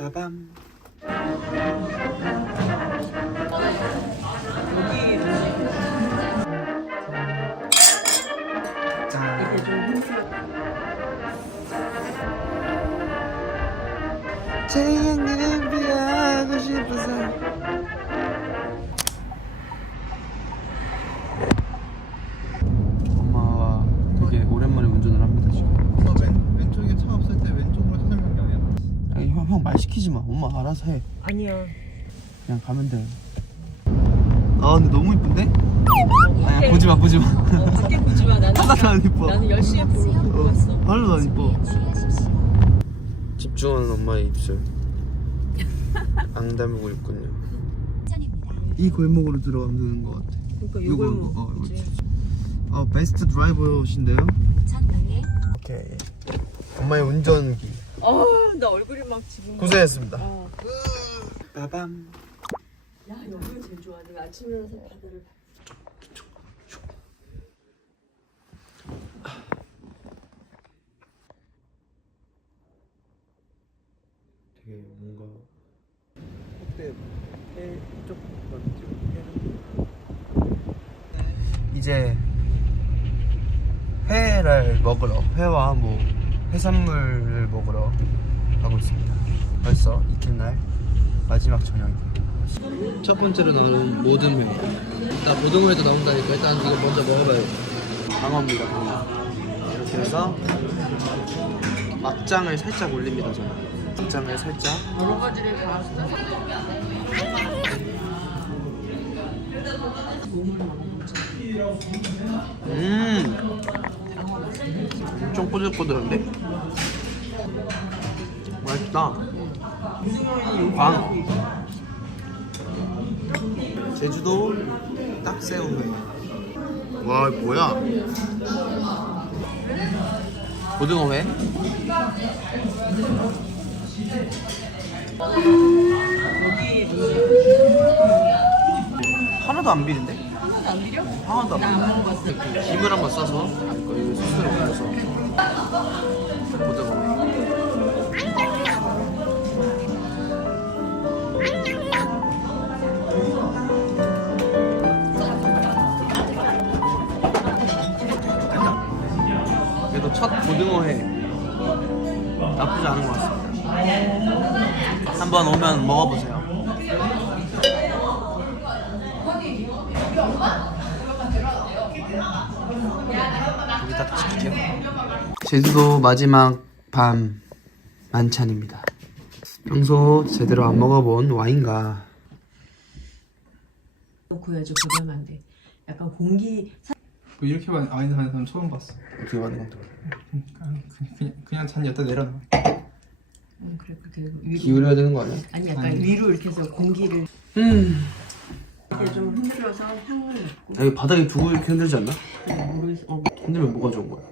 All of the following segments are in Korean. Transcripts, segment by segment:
빠밤. 이게 좀 힘들어. 태양을 피하고 싶어서. 엄마와 되게 오랜만에 운전을 합니다 지금. 엄마 왼쪽에 차 없을 때 왼쪽으로 하늘 방향이야. 아니 형 말 시키지 마. 엄마 알아서 해. 아니야. 그냥 가면 돼. 아 근데 너무 이쁜데? 아니야 보지 마. 밖에 보지 마. 나는 하나도 안 이뻐. 나는 열심히 보고 왔어. 하나도 안 이뻐. 집중하는 엄마의 입술. 앙다물고 있군요. 이 골목으로 들어가면 되는 것 같아. 그러니까 이거, 요걸 이거, 뭐 이제 베스트 드라이버신데요? 오케이. 엄마의 운전기. 나 얼굴이 막 지금 고생했습니다. 빠밤. 야 여기가 제일 좋아. 내가 아침에 일어나서 바다를 되게 뭔가 이제 회를 먹으러 회와 뭐 해산물을 먹으러 가고 있습니다. 벌써 이튿날 마지막 저녁입니다. 첫 번째로 나오는 모든 회. 일단 고등어회도 나온다니까 일단 이거 먼저 먹어봐요. 방어입니다. 방어. 이렇게 해서 막장을 살짝 올립니다. 저는 막장을 살짝. 여러 가지를 다 써. 엄청 꼬들꼬들한데? 맛있다. 광. 제주도 딱새우회. 와 이거 뭐야? 고등어회. 하나도 안 비린데? 하나도 안 비려? 하나도 안 나안 먹어봤어. 비린데? 김을 한번 싸서 그리고 소스를 올려서 고등어회. 그래도 첫 고등어회 나쁘지 않은 것 같습니다. 한번 오면 먹어보세요. 여기다 칠게요. 제주도 마지막 밤 만찬입니다. 평소 제대로 안 먹어본 와인과 구해야지 그러면 안 돼. 약간 공기 이렇게 많이 아이는 하는 사람 처음 봤어. 어떻게 하는 건데? 그냥 잔 여기다 내려놔. 그래 그렇게 위로 기울여야 되는 거 아니야? 아니 약간 아니. 위로 이렇게 해서 공기를 이렇게 좀 흔들어서 향을 내고 여기 바닥에 두고 이렇게 흔들지 않나? 모르겠어. 흔들면 뭐가 좋은 거야?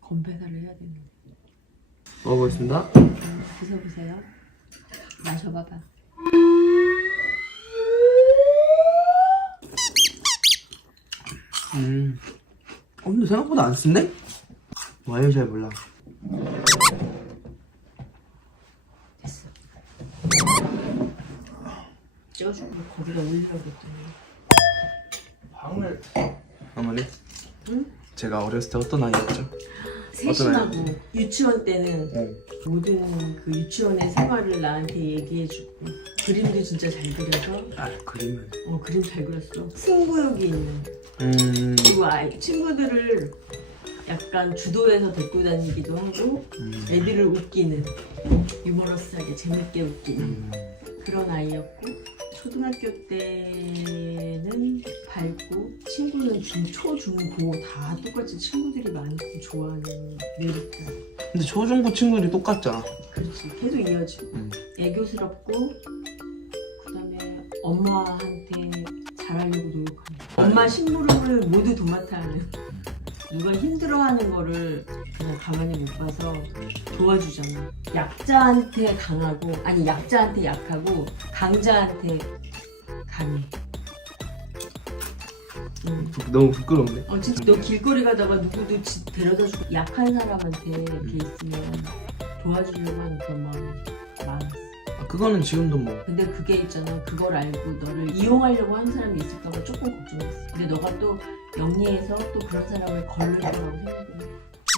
건배사를 해야 되는. 먹어보겠습니다. 드셔보세요. 마셔봐봐. 근데 생각보다 안 쓴데? 와인 잘 몰라. 됐어. 찍어주고 거기다 올리려고 했더니 방을 어머니? 응? 제가 어렸을 때 어떤 아이였죠? 세심하고 유치원 때는 네. 모든 그 유치원의 생활을 나한테 얘기해주고 그림도 진짜 잘 그려서 아 그림은 그림 잘 그렸어. 승부욕이 있는 그리고 친구들을 약간 주도해서 데리고 다니기도 하고 애들을 웃기는 유머러스하게 재밌게 웃기는 그런 아이였고 초등학교 때는 밝고 친구는 초, 중, 고 다 똑같이 친구들이 많고 좋아하는 메리트. 근데 초중고 친구들이 똑같잖아. 그렇지. 계속 이어지고 애교스럽고 그다음에 엄마한테 잘하려고 노력하는 엄마 심부름을 모두 도맡아 하는 누가 힘들어하는 거를 그냥 가만히 못 봐서 도와주잖아. 약자한테 강하고 아니 약자한테 약하고 강자한테 강해. 너무 부끄러운데? 진짜 너 길거리 가다가 누구도 데려다주고 약한 사람한테 이렇게 있으면 도와주려고 하는 그런 마음이 많았어. 그거는 지금도 뭐 근데 그게 있잖아. 그걸 알고 너를 이용하려고 하는 사람이 있을까봐 조금 걱정했어. 근데 너가 또 영리해서 또 그런 사람을 걸릴 거라고 생각해.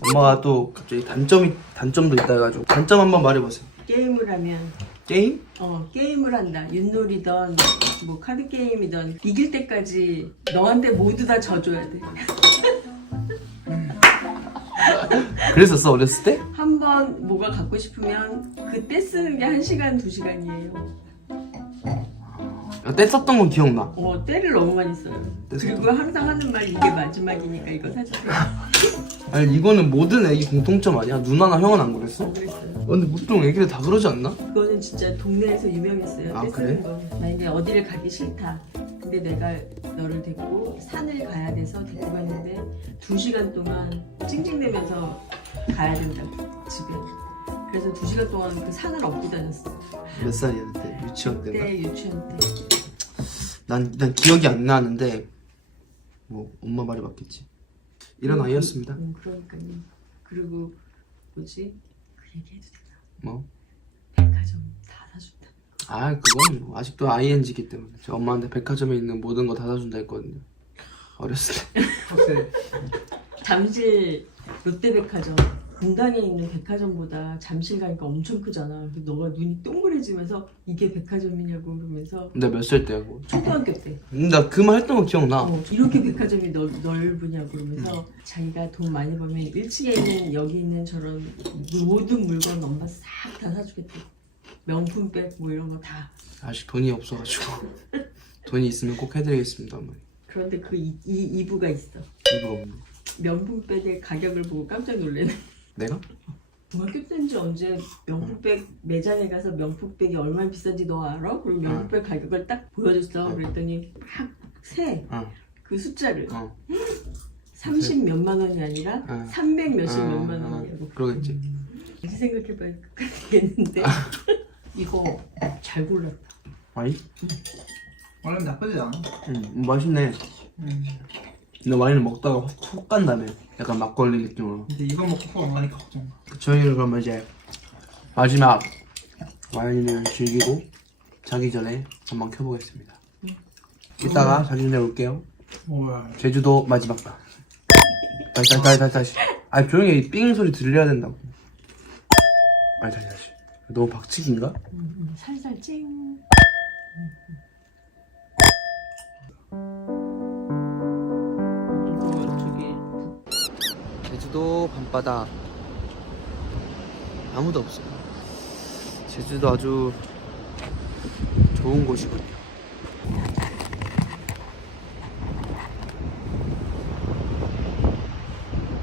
엄마가 또 갑자기 단점도 있다 해가지고 단점 한번 말해보세요. 게임을 하면 게임? 게임을 한다. 윷놀이든 뭐 카드 게임이든 이길 때까지 너한테 모두 다 져줘야 돼. 그랬었어 어렸을 때? 한 번 뭐가 갖고 싶으면 그때 쓰는 게 1시간, 2시간이에요. 때 썼던 건 기억나. 때를 너무 많이 써요. 그리고 항상 하는 말 이게 마지막이니까 이거 사주세요. 아니 이거는 모든 애기 공통점 아니야? 누나나 형은 안 그랬어? 그랬어요. 근데 보통 애기들 다 그러지 않나? 그거는 진짜 동네에서 유명했어요. 아, 때 그래? 쓰는 거. 만약에 어디를 가기 싫다. 근데 내가 너를 데리고 산을 가야 돼서 데리고 갔는데 2시간 동안 찡찡대면서 가야 된다고 집에. 그래서 2시간 동안 그 산을 업고 다녔어. 몇 살이야 그때? 유치원 때인가? 그때 유치원 때. 난 기억이 안 나는데 뭐 엄마 말이 맞겠지. 이런 아이였습니다. 그러니까요. 그리고 뭐지? 그 얘기해도 되나? 뭐? 백화점 다 사준다. 그건 뭐 아직도 ING이기 때문에 저 엄마한테 백화점에 있는 모든 거 다 사준다 했거든요. 어렸을 때. 확실히 잠실 롯데백화점 분당에 있는 백화점보다 잠실 가니까 엄청 크잖아. 그래서 너가 눈이 동그래지면서 이게 백화점이냐고 그러면서 근데 몇 살 때야 그거? 초등학교 때 나 그 말 했던 거 기억나. 이렇게 백화점이 넓으냐고 그러면서 자기가 돈 많이 벌면 1층에 있는 여기 있는 저런 모든 물건 엄마 싹 다 사주겠대. 명품백 뭐 이런 거 다. 아직 돈이 없어가지고 돈이 있으면 꼭 해드리겠습니다 어머니. 그런데 그 이부가 있어. 이거 없네. 명품백의 가격을 보고 깜짝 놀래네. 내가? 중학교 때인지 언제 명품백 매장에 가서 명품백이 얼마나 비싼지 너 알아? 그리고 명품백 가격을 딱 보여줬어. 그랬더니 막 세. 그 숫자를 30 몇만 원이 아니라 300 몇십 몇만 원이라고. 그러겠지. 다시 생각해봐야 되겠는데 이거 잘 골랐다. 와인? 원래 나쁘지 않아. 맛있네. 근데 와인을 먹다가 훅 간다며. 약간 막걸리 느낌으로. 근데 이거 먹고 또 안 가니까 걱정. 저희는 그러면 이제 마지막 와인을 즐기고 자기 전에 한번 켜보겠습니다. 이따가 사진 내올게요. 뭐야? 제주도 마지막 밤. 다시. 조용히 삥 소리 들려야 된다고. 다시. 너무 박치기인가? 살살 찡. 이거 저기 제주도 밤바다 아무도 없어요. 제주도 아주 좋은 곳이군요.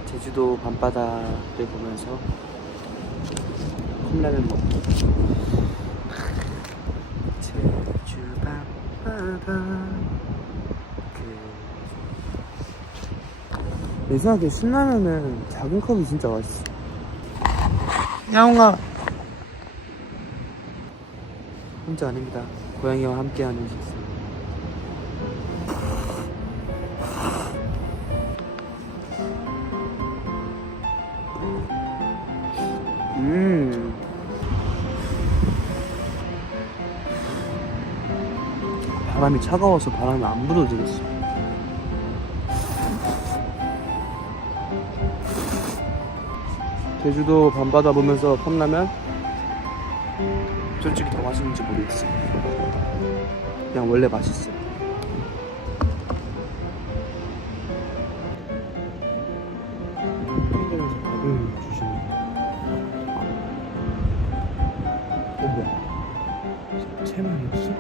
제주도 밤바다를 보면서 컵라면 먹고 제주 밤바다 이상하게 신라면은 작은 컵이 진짜 맛있어. 야옹아 혼자 아닙니다. 고양이와 함께하는 식사. 바람이 차가워서 바람이 안 불어들었어. 제주도 밤바다 보면서 컵라면 솔직히 더 맛있는지 모르겠어. 그냥 원래 맛있어. 편의점에서 밥을 주시네. 뭐야? 세 마리였어?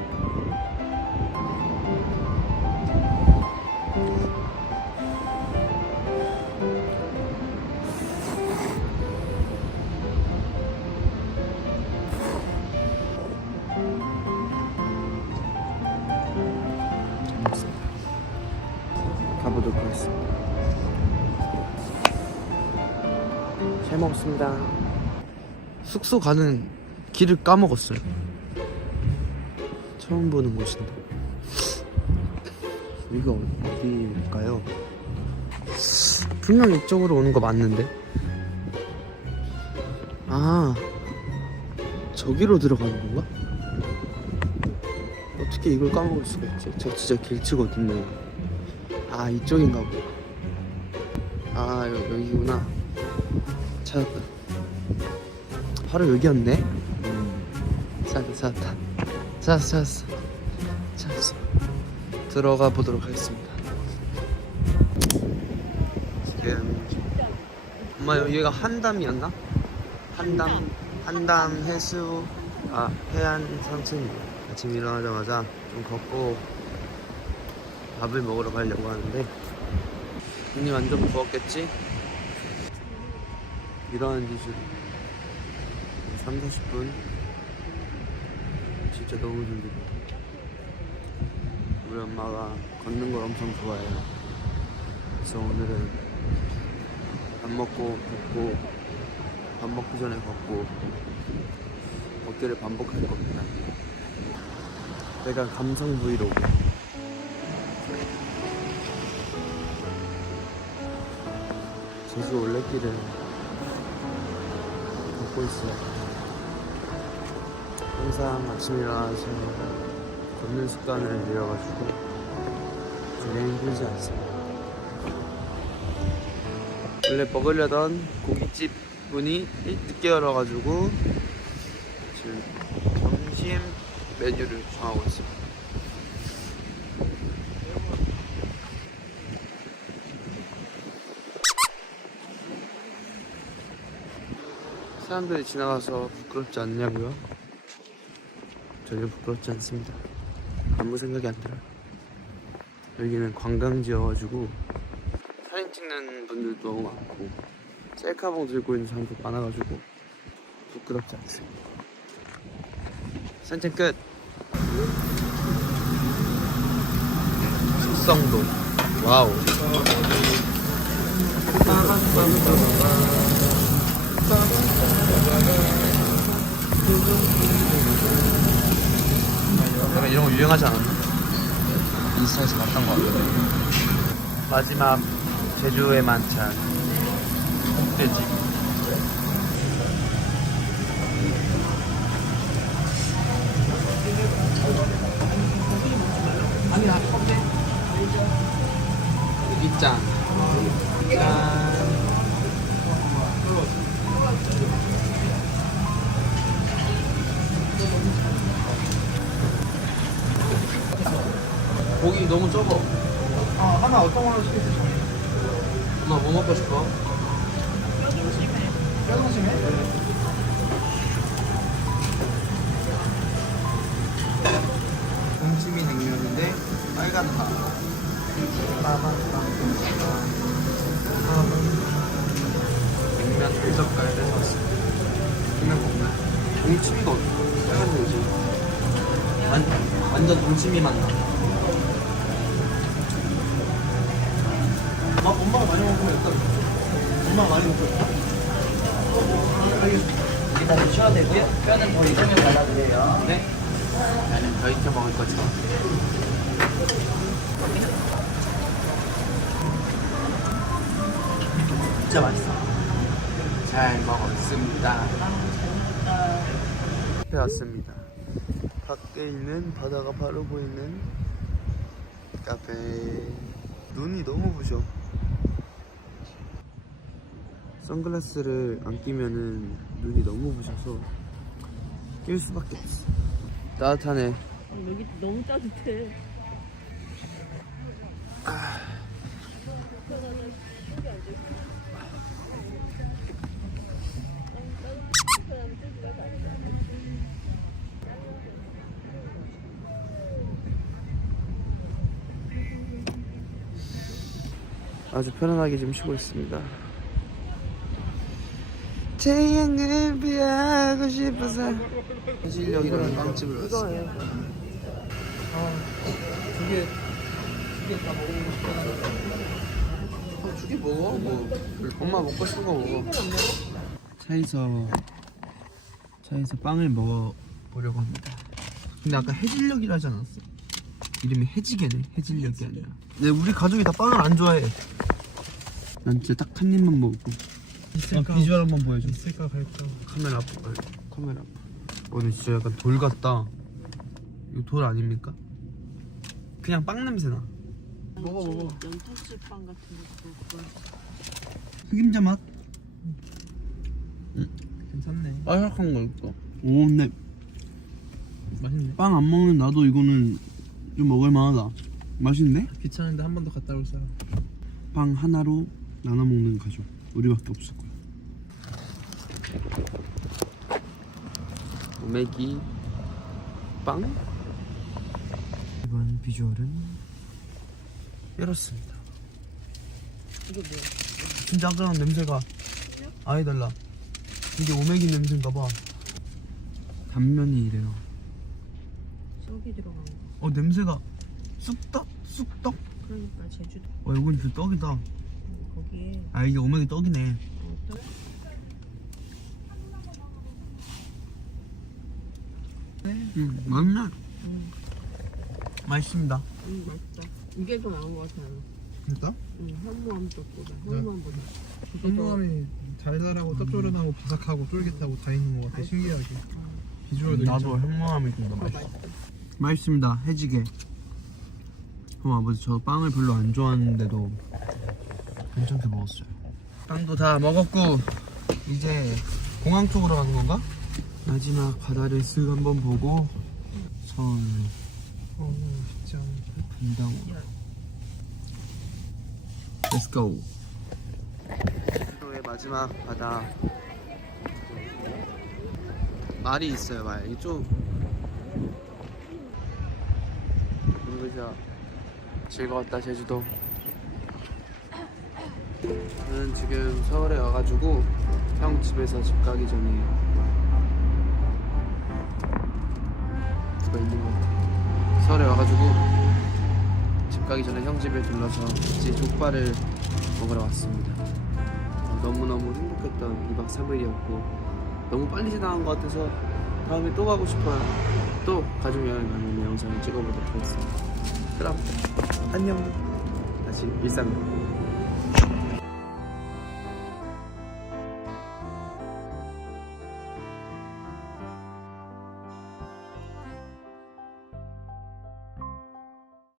가보도록 하겠습니다. 잘 먹었습니다. 숙소 가는 길을 까먹었어요. 처음 보는 곳인데 여기가 어디일까요? 분명 이쪽으로 오는 거 맞는데? 아, 저기로 들어가는 건가? 어떻게 이걸 까먹을 수가 있지? 저 진짜 길치거든요. 아, 이쪽인가 보다. 아, 여기구나. 찾았다. 바로 여기였네? 찾았다. 찾았어. 들어가 보도록 하겠습니다. 지금 엄마 여기가 한담이었나? 한담 해수 해안 산책입니다. 아침 일어나자마자 좀 걷고 밥을 먹으러 가려고 하는데 눈이 완전 부었겠지? 일어나는 지 30-40분 진짜 너무 힘들다. 우리 엄마가 걷는 걸 엄청 좋아해요. 그래서 오늘은 밥 먹고 걷고 밥 먹기 전에 걷고 걷기를 반복할 겁니다. 내가 감성 브이로그. 제주 올레길을 걷고 있어요. 항상 아침에 일어나서 걷는 습관을 들여가지고 전혀 힘들지 않습니다. 원래 먹으려던 고깃집 문이 늦게 열어가지고 지금 점심 메뉴를 정하고 있습니다. 사람들이 지나가서 부끄럽지 않냐고요? 전혀 부끄럽지 않습니다. 아무 생각이 안 들어요. 여기는 관광지여가지고 사진 찍는 분들도 너무 많고 셀카봉 들고 있는 사람도 많아가지고 부끄럽지 않습니다. 산책 끝! 숙성도 와우. 내가 이런 거 유행하지 않았나? 인스타에서 봤던 거 같아. 마지막 제주의 만찬 흑돼지. 입장. 짠. 고기 너무 적어. 하나 어떤 걸로 시키세요? 엄마 뭐 먹고 싶어? 뼈등심에? 동치미 냉면인데 빨간 파. 냉면 한 젓갈 뺏었어. 냉면 먹나? 동치미가 빨간색이지. 완전 동치미 맛 나. 엄마가 많이 먹으면 일단 엄마가 많이 먹고 있다. 일단 드셔도 되고요. 뼈는 더 익으면 발라드려요. 네? 나는 더 익혀 먹을 거죠. 진짜 맛있어. 잘 먹었습니다. 카페 왔습니다. 밖에 있는 바다가 바로 보이는 카페. 눈이 너무 부셔. 선글라스를 안 끼면은 눈이 너무 부셔서 낄 수밖에 없어. 따뜻하네. 여기 너무 따뜻해. 아주 편안하게 좀 쉬고 있습니다. 태양을 피하고 싶어서 해질녘이라는 빵집을 왔어요. 두개 다 먹어보고 싶어. 두 개 먹어? 뭐 엄마 먹고 싶은 거 먹어. 차에서 빵을 먹어보려고 합니다. 근데 아까 해질녘이라지 않았어? 이름이 해지개네. 해질녘이 아니라. 네, 우리 가족이 다 빵을 안 좋아해. 난 진짜 딱 한 입만 먹고. 비주얼 한번 보여줘. 있을까 갈까. 카메라 앞. 카메라 앞. 오늘 진짜 약간 돌 같다. 이거 돌 아닙니까? 그냥 빵 냄새 나. 먹어. 연탄집 빵 같은 거. 흑임자 맛? 괜찮네. 바삭한 거 있고. 오, 근데 맛있네. 빵 안 먹는 나도 이거는 좀 먹을 만하다. 맛있네? 귀찮은데 한 번 더 갔다 올 사람. 빵 하나로 나눠 먹는 가족. 우리밖에 없을 거야. 오메기 빵? 이번 비주얼은 이렇습니다. 이게 뭐야? 진짜 아까랑 냄새가 아예 달라. 이게 오메기 냄새인가 봐. 단면이 이래요. 썩이 들어간 거. 냄새가 쑥떡? 쑥떡? 그러니까 제주도 이건 진짜 떡이다. 거기에 이게 오메기 떡이네. 맛있네. 맛있습니다. 맛있다. 이게 더 나은 것 같아요. 진짜? 현무암 쪽보다. 현무암보다. 현무암이 달달하고 짭조름하고 바삭하고 쫄깃하고 다 있는 것 같아. 신기하게. 비주얼도 나도 현무암이 좀 더 맛있어. 맛있습니다. 해지게. 아버지 저 빵을 별로 안 좋아하는데도 괜찮게 먹었어요. 빵도 다 먹었고 이제 공항 쪽으로 가는 건가? 마지막 바다를 쓱 한번 보고 서울 쉽지 않은. 분당으로 Let's go. 수도의 마지막 바다. 말이 있어요. 말. 이쪽 눈부셔. 즐거웠다 제주도. 저는 지금 서울에 와가지고 형 집에서 집 가기 전에 누가 있는 것 같아. 서울에 와가지고 집 가기 전에 형 집에 들러서 같이 족발을 먹으러 왔습니다. 너무너무 행복했던 2박 3일이었고 너무 빨리 지나간 것 같아서 다음에 또 가고 싶어요. 또 가족여행 가는 영상을 찍어보도록 하겠습니다. 그럼 안녕. 다시 일상